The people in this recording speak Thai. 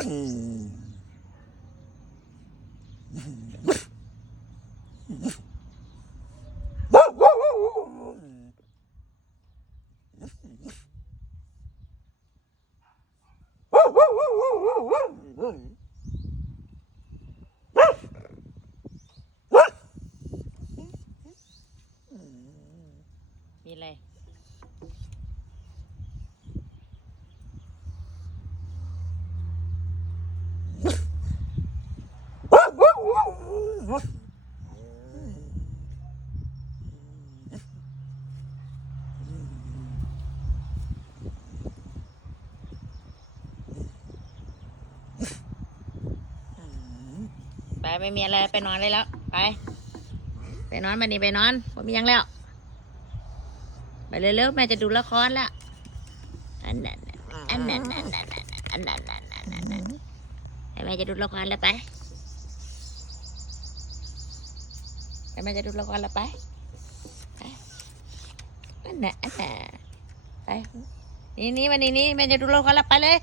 มีอะไรไปไม่มีอะไรไปนอนได้แล้วไปนอนมานี่ไปนอนผมมียังแล้วไปเร็วๆแม่จะดูละครแล้วอันนั้นอันนั้นอันนั้นอันนั้นอันนั้นแม่จะดูละครแล้วไปแม่จะดูละครแล้วไปอันนั้นอันนั้นไปนี่วันนี้แม่จะดูละครแล้วไปเลย